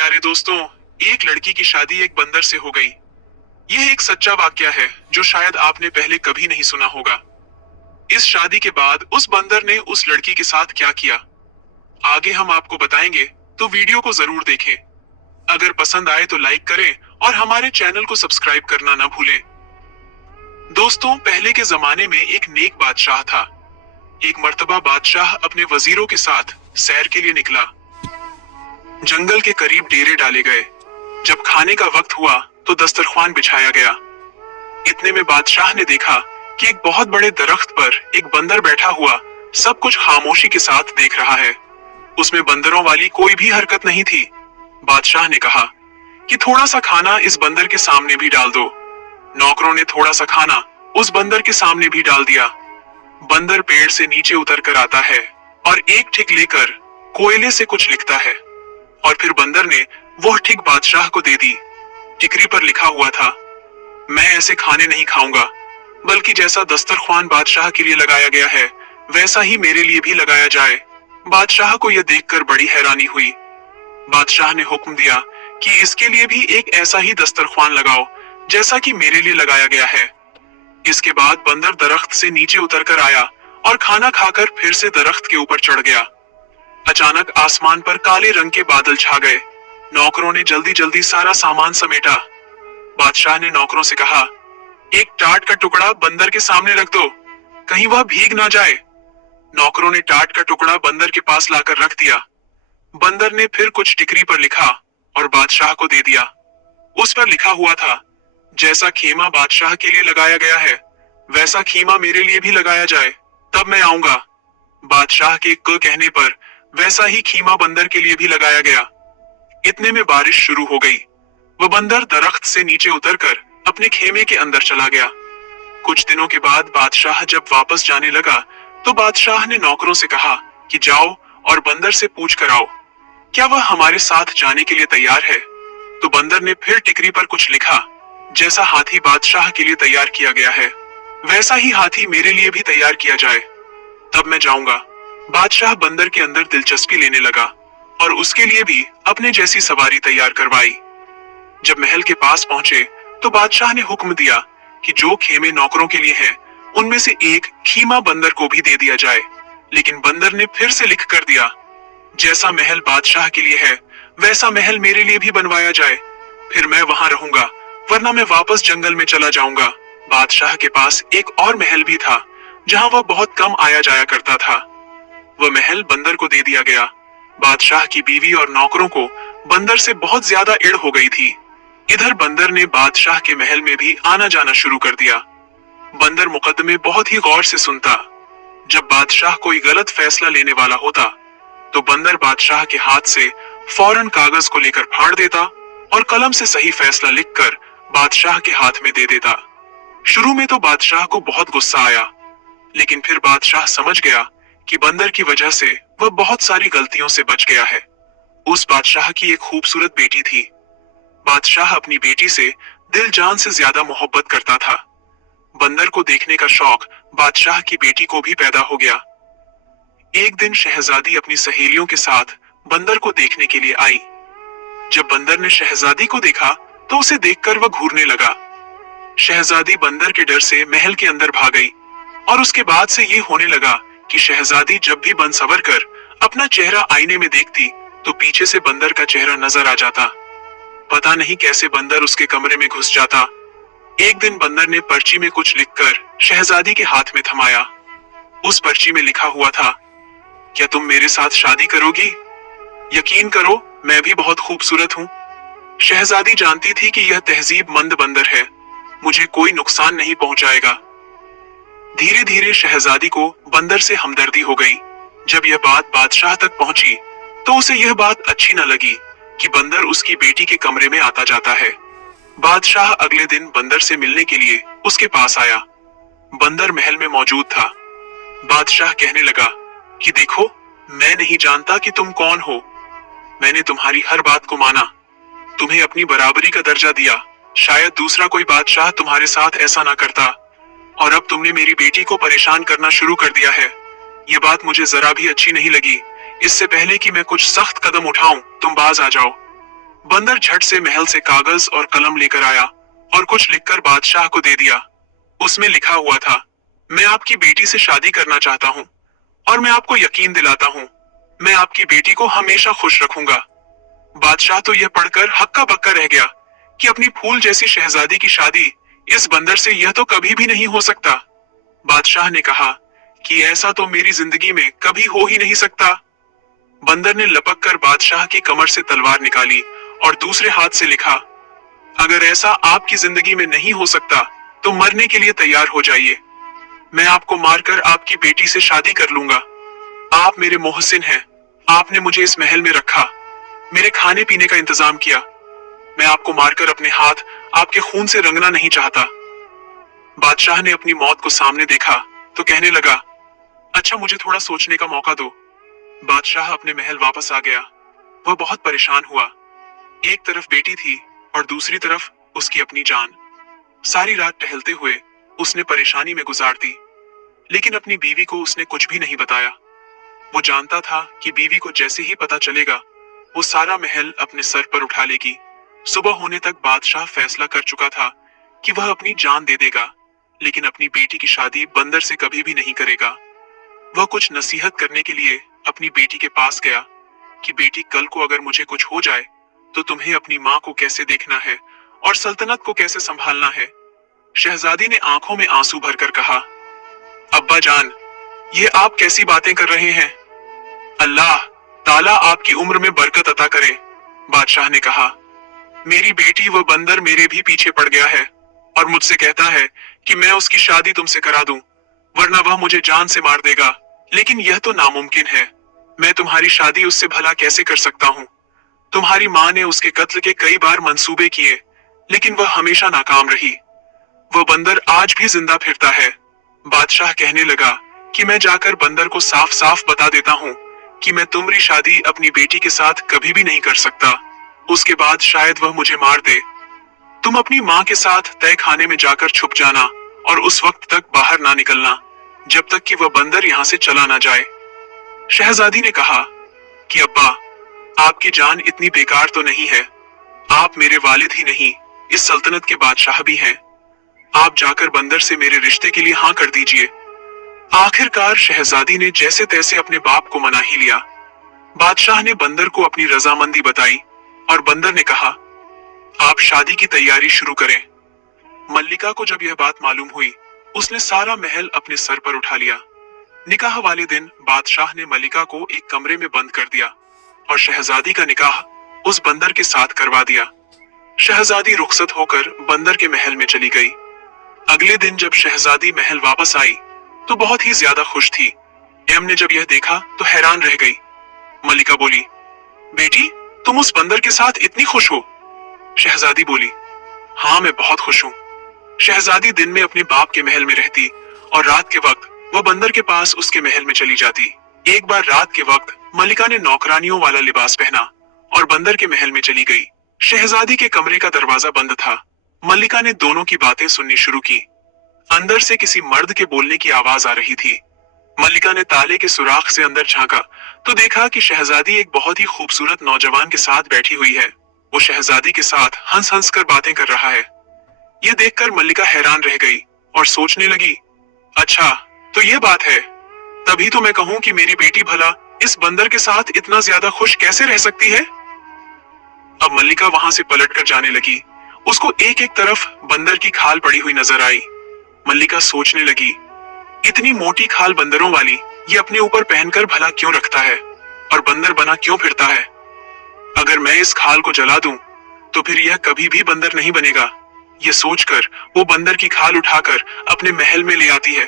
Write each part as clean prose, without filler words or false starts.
प्यारे दोस्तों, एक लड़की की शादी एक बंदर से हो गई। यह एक सच्चा वाकया है जो शायद आपने पहले कभी नहीं सुना होगा। इस शादी के बाद उस बंदर ने उस लड़की के साथ क्या किया, आगे हम आपको बताएंगे, तो वीडियो को जरूर देखें। अगर पसंद आए तो लाइक करें और हमारे चैनल को सब्सक्राइब करना ना भूलें। दोस्तों, पहले के जमाने में एक नेक बादशाह था। एक मर्तबा बादशाह अपने वजीरों के साथ सैर के लिए निकला। जंगल के करीब डेरे डाले गए। जब खाने का वक्त हुआ तो दस्तरख्वान बिछाया गया। इतने में बादशाह ने देखा कि एक बहुत बड़े दरख्त पर एक बंदर बैठा हुआ सब कुछ खामोशी के साथ देख रहा है। उसमें बंदरों वाली कोई भी हरकत नहीं थी। बादशाह ने कहा कि थोड़ा सा खाना इस बंदर के सामने भी डाल दो। नौकरों ने थोड़ा सा खाना उस बंदर के सामने भी डाल दिया। बंदर पेड़ से नीचे उतर कर आता है और एक ठिक लेकर कोयले से कुछ लिखता है, और फिर बंदर ने वह ठिक बादशाह को दे दी। टिकरी पर लिखा हुआ था, मैं ऐसे खाने नहीं खाऊंगा, बल्कि जैसा दस्तरख्वान बादशाह के लिए लगाया गया है वैसा ही मेरे लिए भी लगाया जाए। बादशाह को यह देखकर बड़ी हैरानी हुई। बादशाह ने हुक्म दिया कि इसके लिए भी एक ऐसा ही दस्तरख्वान लगाओ जैसा कि मेरे लिए लगाया गया है। इसके बाद बंदर दरख्त से नीचे उतर कर आया और खाना खाकर फिर से दरख्त के ऊपर चढ़ गया। अचानक आसमान पर काले रंग के बादल छा गए। नौकरों ने जल्दी जल्दी सारा सामान समेटा। बादशाह ने नौकरों से कहा, एक टाट का टुकड़ा बंदर के सामने रख दो, कहीं वह भीग ना जाए। नौकरों ने टाट का टुकड़ा बंदर के पास लाकर रख दिया। बंदर ने फिर कुछ टिकरी पर लिखा और बादशाह को दे दिया। उस पर लिखा हुआ था, जैसा खीमा बादशाह के लिए लगाया गया है वैसा खीमा मेरे लिए भी लगाया जाए, तब मैं आऊंगा। बादशाह के कहने पर वैसा ही खीमा बंदर के लिए भी लगाया गया। इतने में बारिश शुरू हो गई। वह बंदर दरख्त से नीचे उतरकर अपने खेमे के अंदर चला गया। कुछ दिनों के बाद बादशाह जब वापस जाने लगा तो बादशाह ने नौकरों से कहा कि जाओ और बंदर से पूछ कर आओ, क्या वह हमारे साथ जाने के लिए तैयार है। तो बंदर ने फिर टिकरी पर कुछ लिखा, जैसा हाथी बादशाह के लिए तैयार किया गया है वैसा ही हाथी मेरे लिए भी तैयार किया जाए, तब मैं जाऊंगा। बादशाह बंदर के अंदर दिलचस्पी लेने लगा और उसके लिए भी अपने जैसी सवारी तैयार करवाई। जब महल के पास पहुंचे तो बादशाह ने हुक्म दिया कि जो खेमे नौकरों के लिए हैं, उनमें से एक खीमा बंदर को भी दे दिया जाए। लेकिन बंदर ने फिर से लिख कर दिया, जैसा महल बादशाह के लिए है वैसा महल मेरे लिए भी बनवाया जाए, फिर मैं वहां रहूंगा, वरना मैं वापस जंगल में चला जाऊंगा। बादशाह के पास एक और महल भी था जहां वह बहुत कम आया जाया करता था। वह महल बंदर को दे दिया गया। बादशाह की बीवी और नौकरों को बंदर से बहुत ज्यादा इड़ हो गई थी। इधर बंदर ने बादशाह के महल में भी आना जाना शुरू कर दिया। बंदर मुकदमे बहुत ही गौर से सुनता। जब बादशाह कोई गलत फैसला लेने वाला होता तो बंदर बादशाह के हाथ से फौरन कागज को लेकर फाड़ देता और कलम से सही फैसला लिखकर बादशाह के हाथ में दे देता। शुरू में तो बादशाह को बहुत गुस्सा आया, लेकिन फिर बादशाह समझ गया कि बंदर की वजह से वह बहुत सारी गलतियों से बच गया है। उस बादशाह की एक खूबसूरत बेटी थी। बादशाह अपनी बेटी से दिल जान से ज्यादा मोहब्बत करता था। बंदर को देखने का शौक बादशाह की बेटी को भी पैदा हो गया। एक दिन शहजादी अपनी सहेलियों के साथ बंदर को देखने के लिए आई। जब बंदर ने शहजादी को देखा तो उसे देखकर वह घूरने लगा। शहजादी बंदर के डर से महल के अंदर भाग गई और उसके बाद से ये होने लगा कि शहजादी जब भी बन सवर कर अपना चेहरा आईने में देखती तो पीछे से बंदर का चेहरा नजर आ जाता। पता नहीं कैसे बंदर उसके कमरे में घुस जाता। एक दिन बंदर ने पर्ची में कुछ लिखकर शहजादी के हाथ में थमाया। उस पर्ची में लिखा हुआ था, क्या तुम मेरे साथ शादी करोगी? यकीन करो, मैं भी बहुत खूबसूरत हूँ। शहजादी जानती थी कि यह तहजीब मंद बंदर है, मुझे कोई नुकसान नहीं पहुंचाएगा। धीरे धीरे शहजादी को बंदर से हमदर्दी हो गई। जब यह बात बादशाह तक पहुंची तो उसे यह बात अच्छी न लगी कि बंदर उसकी बेटी के कमरे में आता जाता है। बादशाह अगले दिन बंदर से मिलने के लिए उसके पास आया। बंदर महल में मौजूद था। बादशाह कहने लगा कि देखो, मैं नहीं जानता कि तुम कौन हो। मैंने तुम्हारी हर बात को माना, तुम्हें अपनी बराबरी का दर्जा दिया। शायद दूसरा कोई बादशाह तुम्हारे साथ ऐसा ना करता, और अब तुमने मेरी बेटी को परेशान करना शुरू कर दिया है। ये बात मुझे जरा भी अच्छी नहीं लगी। इससे पहले कि मैं कुछ सख्त कदम उठाऊं, तुम बाज आ जाओ। बंदर झट से महल से कागज और कलम लेकर आया और कुछ लिखकर बादशाह को दे दिया। उसमें लिखा हुआ था, मैं आपकी बेटी से शादी करना चाहता हूँ और मैं आपको यकीन दिलाता हूँ, मैं आपकी बेटी को हमेशा खुश रखूंगा। बादशाह तो यह पढ़कर हक्का बक्का रह गया कि अपनी फूल जैसी शहजादी की शादी इस बंदर से यह तो कभी भी नहीं हो सकता। बादशाह ने कहा कि ऐसा तो मेरी जिंदगी में कभी हो ही नहीं सकता। बंदर ने लपक कर बादशाह की कमर से तलवार निकाली और दूसरे हाथ से लिखा, अगर ऐसा आपकी जिंदगी में नहीं हो सकता तो मरने के लिए तैयार हो जाइए। मैं आपको मारकर आपकी बेटी से शादी कर लूंगा। आप मेरे मोहसिन हैं। आपने मुझे इस महल में रखा, मेरे खाने पीने का इंतजाम किया। मैं आपको मारकर अपने हाथ आपके खून से रंगना नहीं चाहता। बादशाह ने अपनी मौत को सामने देखा तो कहने लगा, अच्छा मुझे थोड़ा सोचने का मौका दो। बादशाह अपने महल वापस आ गया। वह बहुत परेशान हुआ। एक तरफ बेटी थी और दूसरी तरफ उसकी अपनी जान। सारी रात टहलते हुए उसने परेशानी में गुजार दी, लेकिन अपनी बीवी को उसने कुछ भी नहीं बताया। वो जानता था कि बीवी को जैसे ही पता चलेगा वो सारा महल अपने सर पर उठा लेगी। सुबह होने तक बादशाह फैसला कर चुका था कि वह अपनी जान दे देगा, लेकिन अपनी बेटी की शादी बंदर से कभी भी नहीं करेगा। वह कुछ नसीहत करने के लिए अपनी बेटी के पास गया कि बेटी, कल को अगर मुझे कुछ हो जाए तो तुम्हें अपनी माँ को कैसे देखना है और सल्तनत को कैसे संभालना है। शहजादी ने आंखों में आंसू भरकर कहा, अब्बा जान, ये आप कैसी बातें कर रहे हैं? अल्लाह ताला आपकी उम्र में बरकत अता करे। बादशाह ने कहा, मेरी बेटी व बंदर मेरे भी पीछे पड़ गया है और मुझसे कहता है कि मैं उसकी शादी तुमसे करा दूं, वरना वह मुझे जान से मार देगा। लेकिन यह तो नामुमकिन है। मैं तुम्हारी शादी उससे भला कैसे कर सकता हूँ? तुम्हारी माँ ने उसके कत्ल के कई बार मंसूबे किए, लेकिन वह हमेशा नाकाम रही। वह बंदर आज भी जिंदा फिरता है। बादशाह कहने लगा कि मैं जाकर बंदर को साफ साफ बता देता हूँ कि मैं तुम्हारी शादी अपनी बेटी के साथ कभी भी नहीं कर सकता। उसके बाद शायद वह मुझे मार दे। तुम अपनी माँ के साथ तय खाने में जाकर छुप जाना और उस वक्त तक बाहर ना निकलना जब तक कि वह बंदर यहाँ से चला ना जाए। शहजादी ने कहा कि अब्बा, आपकी जान इतनी बेकार तो नहीं है। आप मेरे वालिद ही नहीं, इस सल्तनत के बादशाह भी हैं। आप जाकर बंदर से मेरे रिश्ते के लिए हाँ कर दीजिए। आखिरकार शहजादी ने जैसे तैसे अपने बाप को मना ही लिया। बादशाह ने बंदर को अपनी रजामंदी बताई और बंदर ने कहा, आप शादी की तैयारी शुरू करें। मल्लिका को जब यह बात मालूम हुई, उसने सारा महल अपने सर पर उठा लिया। निकाह वाले दिन बादशाह ने मल्लिका को एक कमरे में बंद कर दिया और शहजादी का निकाह उस बंदर के साथ करवा दिया। शहजादी रुखसत होकर बंदर के महल में चली गई। अगले दिन जब शहजादी महल वापस आई तो बहुत ही ज्यादा खुश थी। एम ने जब यह देखा तो हैरान रह गई। मल्लिका बोली, बेटी, तुम उस बंदर के साथ इतनी खुश हो? शहजादी बोली, हाँ मैं बहुत खुश हूँ। शहजादी दिन में अपने बाप के महल में रहती और रात के वक्त वह बंदर के पास उसके महल में चली जाती। एक बार रात के वक्त मल्लिका ने नौकरानियों वाला लिबास पहना और बंदर के महल में चली गई। शहजादी के कमरे का दरवाजा बंद था। मल्लिका ने दोनों की बातें सुननी शुरू की। अंदर से किसी मर्द के बोलने की आवाज आ रही थी। मल्लिका ने ताले के सुराख से अंदर झांका तो देखा कि शहजादी एक बहुत ही खूबसूरत नौजवान के साथ बैठी हुई है। वो शहजादी के साथ हंस हंस कर बातें कर रहा है। यह देखकर मल्लिका हैरान रह गई और सोचने लगी, अच्छा तो ये बात है। तभी तो मैं कहूं कि मेरी बेटी भला इस बंदर के साथ इतना ज्यादा खुश कैसे रह सकती है। अब मल्लिका वहां से पलटकर जाने लगी। उसको एक एक तरफ बंदर की खाल पड़ी हुई नजर आई। मल्लिका सोचने लगी, इतनी मोटी खाल बंदरों वाली ये अपने ऊपर पहनकर भला क्यों रखता है और बंदर बना क्यों फिरता है। अगर मैं इस खाल को जला दूं तो फिर यह कभी भी बंदर नहीं बनेगा। यह सोचकर वो बंदर की खाल उठाकर अपने महल में ले आती है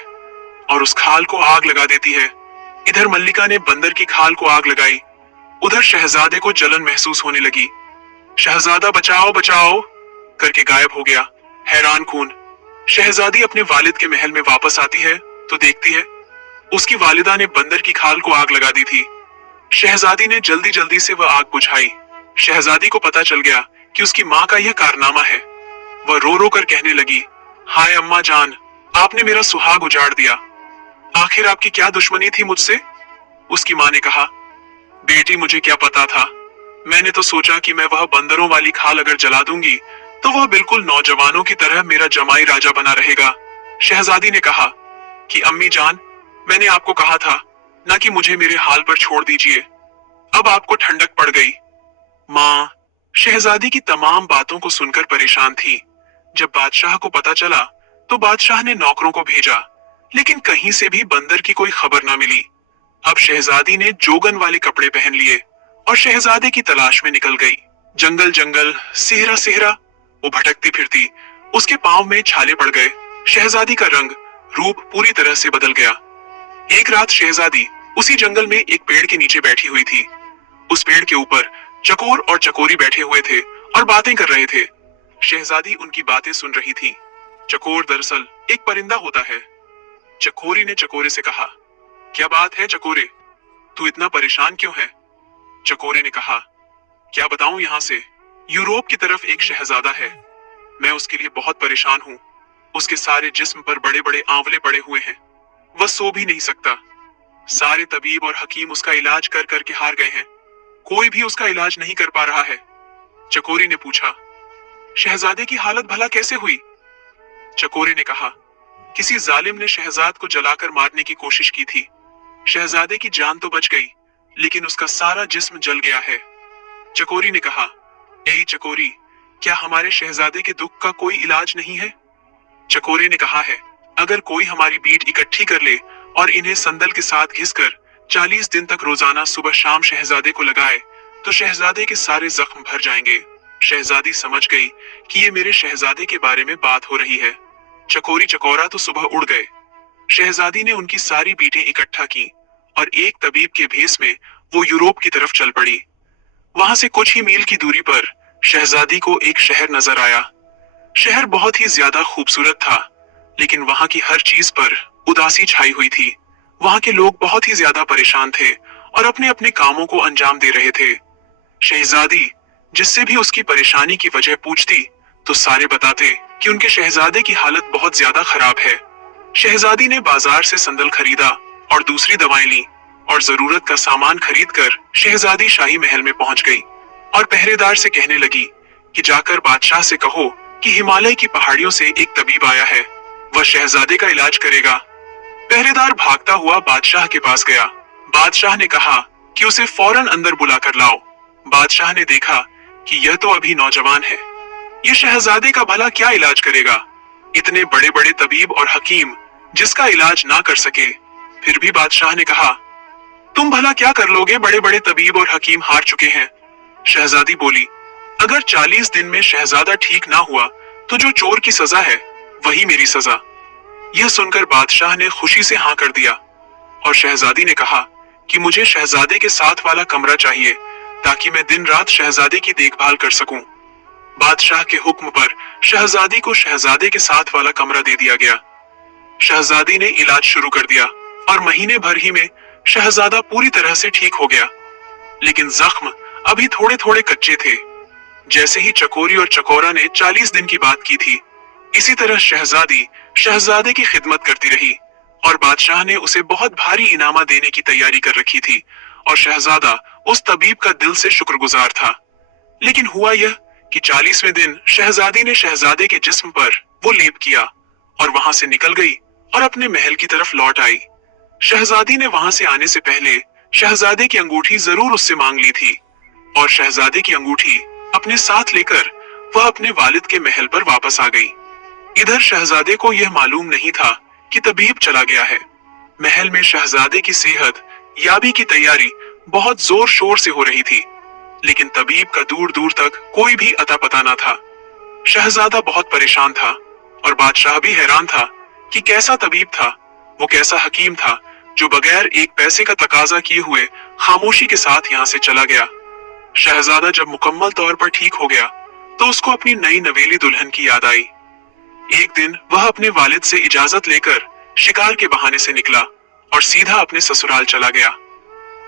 और उस खाल को आग लगा देती है। इधर मल्लिका ने बंदर की खाल को आग लगाई, उधर शहजादे को जलन महसूस होने लगी। शहजादा बचाओ बचाओ करके गायब हो गया। हैरान खून शहजादी अपने वालिद के महल में वापस आती है तो देखती है उसकी वालिदा ने बंदर की खाल को आग लगा दी थी। शहजादी ने जल्दी जल्दी से वह आग बुझाई। शहजादी को पता चल गया कि उसकी माँ का यह कारनामा है। वह रो रो कर कहने लगी, हाय अम्मा जान, आपने मेरा सुहाग उजाड़ दिया। आखिर आपकी क्या दुश्मनी थी मुझसे? उसकी माँ ने कहा, बेटी मुझे क्या पता था, मैंने तो सोचा कि मैं वह बंदरों वाली खाल अगर जला दूंगी तो वह बिल्कुल नौजवानों की तरह मेरा जमाई राजा बना रहेगा। शहजादी ने कहा कि अम्मी जान, मैंने आपको कहा था ना कि मुझे मेरे हाल पर छोड़ दीजिए। अब आपको ठंडक पड़ गई। माँ शहजादी की तमाम बातों को सुनकर परेशान थी। जब बादशाह को पता चला तो बादशाह ने नौकरों को भेजा, लेकिन कहीं से भी बंदर की कोई खबर ना मिली। अब शहजादी ने जोगन वाले कपड़े पहन लिए और शहजादे की तलाश में निकल गई। जंगल जंगल, सेहरा सेहरा वो भटकती फिरती। उसके पांव में छाले पड़ गए। शहजादी का रंग रूप पूरी तरह से बदल गया। एक रात शहजादी उसी जंगल में एक पेड़ के नीचे बैठी हुई थी। उस पेड़ के ऊपर चकोर और चकोरी बैठे हुए थे और बातें कर रहे थे। शहजादी उनकी बातें सुन रही थी। चकोर दरअसल एक परिंदा होता है। चकोरी ने चकोरे से कहा, क्या बात है चकोरे, तू इतना परेशान क्यों है? चकोरे ने कहा, क्या बताऊं, यहाँ से यूरोप की तरफ एक शहजादा है। मैं उसके लिए बहुत परेशान हूँ। उसके सारे जिस्म पर बड़े बड़े आंवले पड़े हुए हैं। वह सो भी नहीं सकता। सारे तबीब और हकीम उसका इलाज कर करके हार गए हैं। कोई भी उसका इलाज नहीं कर पा रहा है। चकोरी ने पूछा, शहजादे की हालत भला कैसे हुई? चकोरे ने कहा, किसी जालिम ने शहजाद को जलाकर मारने की कोशिश की थी। शहजादे की जान तो बच गई, लेकिन उसका सारा जिस्म जल गया है। चकोरी ने कहा, ए चकोरी, क्या हमारे शहजादे के दुख का कोई इलाज नहीं है? चकोरे ने कहा है, अगर कोई हमारी बीट इकट्ठी कर ले और इन्हें संदल के साथ घिसकर 40 दिन तक रोजाना सुबह शाम शहजादे को लगाए तो शहजादे के सारे जख्म भर जाएंगे। शहजादी समझ गई कि ये मेरे शहजादे के बारे में बात हो रही है। चकोरी चकोरा तो सुबह उड़ गए। शहजादी ने उनकी सारी बीटें इकट्ठा की और एक तबीब के भेस में वो यूरोप की तरफ चल पड़ी। वहां से कुछ ही मील की दूरी पर शहजादी को एक शहर नजर आया। शहर बहुत ही ज्यादा खूबसूरत था, लेकिन वहां की हर चीज पर उदासी छाई हुई थी। वहां के लोग बहुत ही ज्यादा परेशान थे और अपने अपने कामों को अंजाम दे रहे थे। शहजादी जिससे भी उसकी परेशानी की वजह पूछती तो सारे बताते कि उनके शहजादे की हालत बहुत ज्यादा खराब है। शहजादी ने बाजार से संदल खरीदा और दूसरी दवाएं ली और जरूरत का सामान खरीदकर शहजादी शाही महल में पहुंच गई और पहरेदार से कहने लगी कि जाकर बादशाह से कहो कि हिमालय की पहाड़ियों से एक तबीब आया है, वह शहजादे का इलाज करेगा। पहरेदार भागता हुआ बादशाह के पास गया। बादशाह ने कहा कि उसे फौरन अंदर बुलाकर लाओ। बादशाह ने देखा कि यह तो अभी नौजवान है, ये शहजादे का भला क्या इलाज करेगा? इतने बड़े बड़े तबीब और हकीम जिसका इलाज ना कर सके। फिर भी बादशाह ने कहा, तुम भला क्या कर लोगे, बड़े बड़े तबीब और हकीम हार चुके हैं। शहजादी बोली, अगर 40 दिन में शहजादा ठीक ना हुआ तो जो चोर की सजा है वही मेरी सजा। यह सुनकर बादशाह ने खुशी से हाँ कर दिया और शहजादी ने कहा कि मुझे शहजादे के साथ वाला कमरा चाहिए ताकि मैं दिन रात शहजादे की देखभाल कर सकूं। बादशाह के हुक्म पर शहजादी को शहजादे के साथ वाला कमरा दे दिया गया। शहजादी ने इलाज शुरू कर दिया और महीने भर ही में शहजादा पूरी तरह से ठीक हो गया, लेकिन जख्म अभी थोड़े थोड़े कच्चे थे। जैसे ही चकोरी और चकोरा ने 40 दिन की बात की थी, इसी तरह शहजादी शहजादे की खिदमत करती रही और बादशाह ने उसे बहुत भारी इनामा देने की तैयारी कर रखी थी और शहजादा उस तबीब का दिल से शुक्रगुजार था। लेकिन हुआ यह कि 40वें दिन शहजादी ने शहजादे के जिस्म पर वो लेप किया और वहां से निकल गई और अपने महल की तरफ लौट आई। शहजादी ने वहां से आने से पहले शहजादे की अंगूठी जरूर उससे मांग ली थी और शहजादे की अंगूठी अपने साथ लेकर वह अपने वालिद के महल पर वापस आ गई। इधर शहजादे को यह मालूम नहीं था कि तबीब चला गया है। महल में शहजादे की सेहत याबी की तैयारी बहुत जोर शोर से हो रही थी, लेकिन तबीब का दूर दूर तक कोई भी अता पता न था। शहजादा बहुत परेशान था और बादशाह भी हैरान था कि कैसा तबीब था, वो कैसा हकीम था जो बगैर एक पैसे का तकाजा किए हुए खामोशी के साथ यहाँ से चला गया। शहजादा जब मुकम्मल तौर पर ठीक हो गया तो उसको अपनी नई नवेली दुल्हन की याद आई। एक दिन वह अपने वालिद से इजाजत लेकर शिकार के बहाने से निकला और सीधा अपने ससुराल चला गया।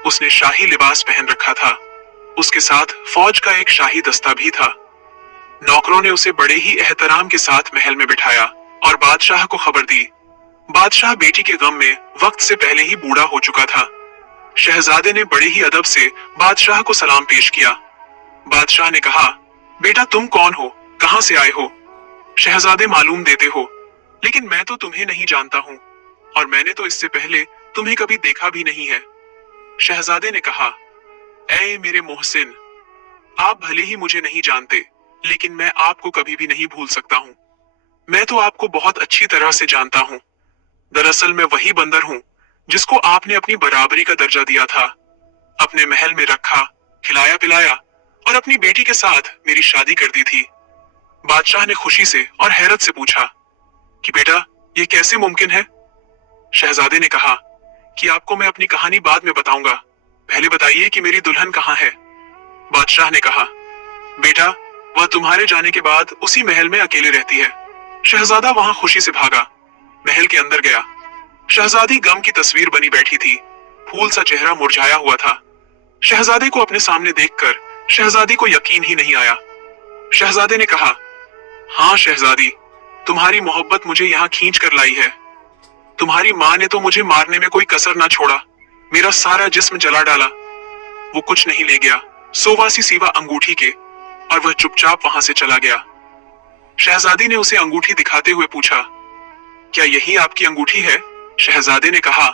उसने शाही लिबास पहन रखा था। उसके साथ फौज का एक शाही दस्ता भी था। नौकरों ने उसे बड़े ही एहतराम के साथ महल में बिठाया और बादशाह को खबर दी। बादशाह बेटी के गम में वक्त से पहले ही बूढ़ा हो चुका था। शहजादे ने बड़े ही अदब से बादशाह को सलाम पेश किया बादशाह ने कहा, बेटा तुम कौन हो, कहां से आए हो? शहजादे मालूम देते हो, लेकिन मैं तो तुम्हें नहीं जानता हूँ और मैंने तो इससे पहले तुम्हें कभी देखा भी नहीं है। शहजादे ने कहा, ऐ मेरे मोहसिन, आप भले ही मुझे नहीं जानते, लेकिन मैं आपको कभी भी नहीं भूल सकता हूँ। मैं तो आपको बहुत अच्छी तरह से जानता हूँ। दरअसल मैं वही बंदर हूँ जिसको आपने अपनी बराबरी का दर्जा दिया था, अपने महल में रखा, खिलाया पिलाया और अपनी बेटी के साथ मेरी शादी कर दी थी। बादशाह ने खुशी से और हैरत से पूछा कि बेटा ये कैसे मुमकिन है? शहजादे ने कहा कि आपको मैं अपनी कहानी बाद में बताऊंगा, पहले बताइए कि मेरी दुल्हन कहाँ है? बादशाह ने कहा, बेटा वह तुम्हारे जाने के बाद उसी महल में अकेले रहती है। शहजादा वहां खुशी से भागा, महल के अंदर गया। शहजादी गम की तस्वीर बनी बैठी थी, फूल सा चेहरा मुरझाया हुआ था। शहजादे को अपने सामने देखकर शहजादी को यकीन ही नहीं आया। शहजादे ने कहा, हाँ शहजादी, तुम्हारी मोहब्बत मुझे यहाँ खींच कर लाई है। तुम्हारी माँ ने तो मुझे मारने में कोई कसर ना छोड़ा, मेरा सारा जिस्म जला डाला। वो कुछ नहीं ले गया सोवा सी सिवा अंगूठी के, और वह चुपचाप वहां से चला गया। शहजादी ने उसे अंगूठी दिखाते हुए पूछा, क्या यही आपकी अंगूठी है? शहजादे ने कहा,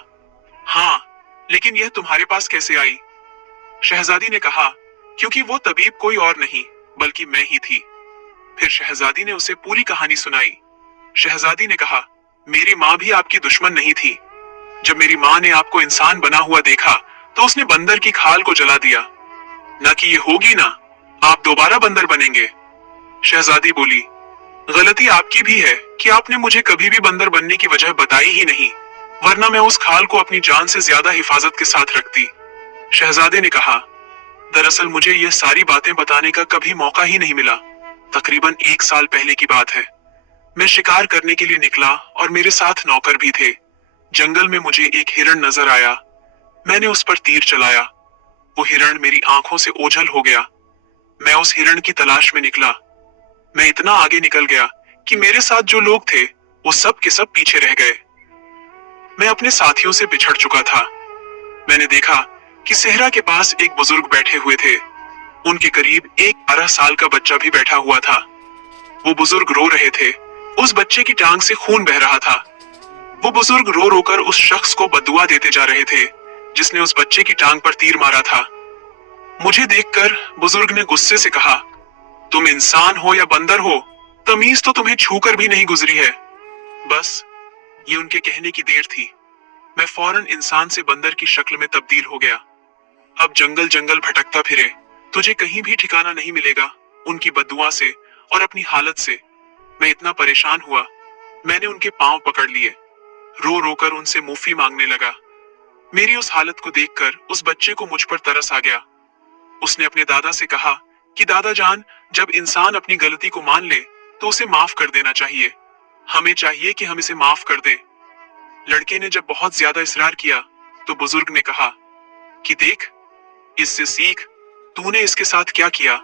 हाँ, लेकिन यह तुम्हारे पास कैसे आई? शहजादी ने कहा, क्योंकि वो तबीब कोई और नहीं बल्कि मैं ही थी। फिर शहजादी ने उसे पूरी कहानी सुनाई। शहजादी ने कहा, मेरी माँ भी आपकी दुश्मन नहीं थी। जब मेरी माँ ने आपको इंसान बना हुआ देखा तो उसने बंदर की खाल को जला दिया। ना कि ये होगी ना, आप दोबारा बंदर बनेंगे। शहजादी बोली, गलती आपकी भी है कि आपने मुझे कभी भी बंदर बनने की वजह बताई ही नहीं, वरना मैं उस खाल को अपनी जान से ज्यादा हिफाजत के साथ रखती। शहजादे ने कहा, दरअसल मुझे यह सारी बातें बताने का कभी मौका ही नहीं मिला। तकरीबन 1 साल पहले की बात है। मैं शिकार करने के लिए निकला और मेरे साथ नौकर भी थे। जंगल में मुझे एक हिरण नजर आया। मैंने उस पर तीर चलाया। वो हिरण मेरी आंखों से ओझल हो गया। मैं उस हिरण की तलाश में निकला। मैं इतना आगे निकल गया कि मेरे साथ जो लोग थे वो सब के सब पीछे रह गए। मैं अपने साथियों से बिछड़ चुका था। मैंने देखा कि सेहरा के पास एक बुजुर्ग बैठे हुए थे। उनके करीब एक 12 साल का बच्चा भी बैठा हुआ था। वो बुजुर्ग रो रहे थे। उस बच्चे की टांग से खून बह रहा था। वो बुजुर्ग रो रो कर उस शख्स को बद्दुआ देते जा रहे थे जिसने उस बच्चे की टांग पर तीर मारा था। मुझे देखकर बुजुर्ग ने गुस्से से कहा, तुम इंसान हो या बंदर हो, तमीज तो तुम्हें छूकर भी नहीं गुजरी है। बस ये उनके कहने की देर थी। मैं फौरन इंसान से बंदर की शक्ल में तब्दील हो गया। अब जंगल जंगल भटकता फिरे, तुझे कहीं भी ठिकाना नहीं मिलेगा। उनकी बद्दुआ से और अपनी हालत से मैं इतना परेशान हुआ, मैंने उनके पांव पकड़ लिए। रो रो कर उनसे मुफ्ती मांगने लगा। मेरी उस हालत को देखकर उस बच्चे को मुझ पर तरस आ गया। उसने अपने दादा से कहा कि दादा जान, जब इंसान अपनी गलती को मान ले तो उसे माफ कर देना चाहिए। हमें चाहिए कि हम इसे माफ कर दें। लड़के ने जब बहुत ज्यादा इसरार किया तो बुजुर्ग ने कहा कि देख, इससे सीख, तूने इसके साथ क्या किया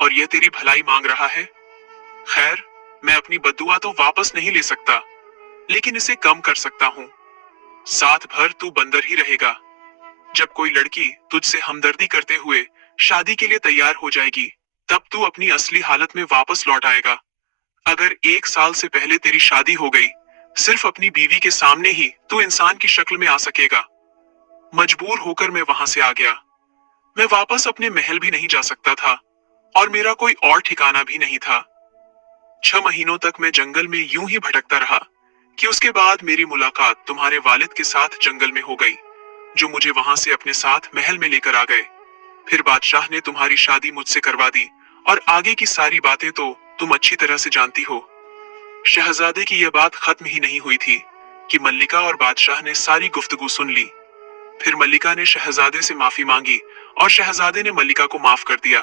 और यह तेरी भलाई मांग रहा है। खैर, मैं अपनी बद्दुआ तो वापस नहीं ले सकता, लेकिन इसे कम कर सकता हूँ। साथ भर तू बंदर ही रहेगा। जब कोई लड़की तुझसे हमदर्दी करते हुए शादी के लिए तैयार हो जाएगी, तब तू अपनी असली हालत में वापस लौट आएगा। अगर 1 साल से पहले तेरी शादी हो गई, सिर्फ अपनी बीवी के सामने ही तू इंसान की शक्ल में आ सकेगा। मजबूर होकर मैं वहां से आ गया। मैं वापस अपने महल भी नहीं जा सकता था और मेरा कोई और ठिकाना भी नहीं था। 6 महीनों तक मैं जंगल में यूं ही भटकता रहा कि उसके बाद मेरी मुलाकात तुम्हारे वालिद के साथ जंगल में हो गई, जो मुझे वहां से अपने साथ महल में लेकर आ गए। फिर बादशाह ने तुम्हारी शादी मुझसे करवा दी और आगे की सारी बातें तो तुम अच्छी तरह से जानती हो। शहजादे की यह बात खत्म ही नहीं हुई थी कि मल्लिका और बादशाह ने सारी गुफ्तगू सुन ली। फिर मल्लिका ने शहजादे से माफी मांगी और शहजादे ने मल्लिका को माफ कर दिया।